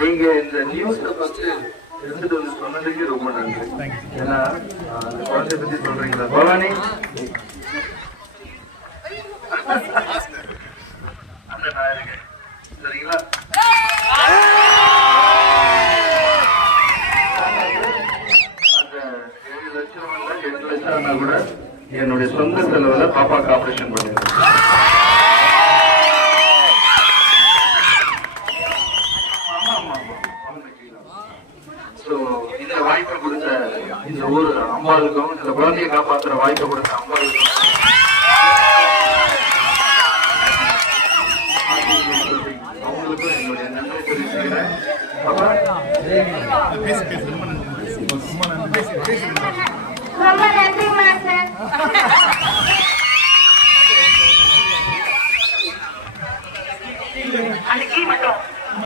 நீங்க இந்த நியூஸை ஃபர்ஸ்ட் எடுத்துட்டு வந்து சொன்னதுக்கு ரொம்ப நன்றி. ஏன்னா அந்த குழந்தைய பத்தி சொல்றீங்களா பவானி? அந்த நான் இருக்கேன் சரிங்களா? அந்த 7 லட்சம் இல்ல 8 லட்சம் ஆனா கூட என்னுடைய சொந்த செலவுல பாப்பாக்கு ஆபரேஷன் பண்ணிருக்கேன். இந்த வாய்ப்பை கொடுத்த இந்த ஊர் அம்மாளுக்கும் இந்த குழந்தையை காப்பாற்றுற வாய்ப்பை கொடுத்த அம்மாளுக்கும் அவங்களுக்கும் என்னுடைய நன்றி தெரிவிச்சுக்கிறேன். ரொம்ப நன்றி மாஸ்டர்.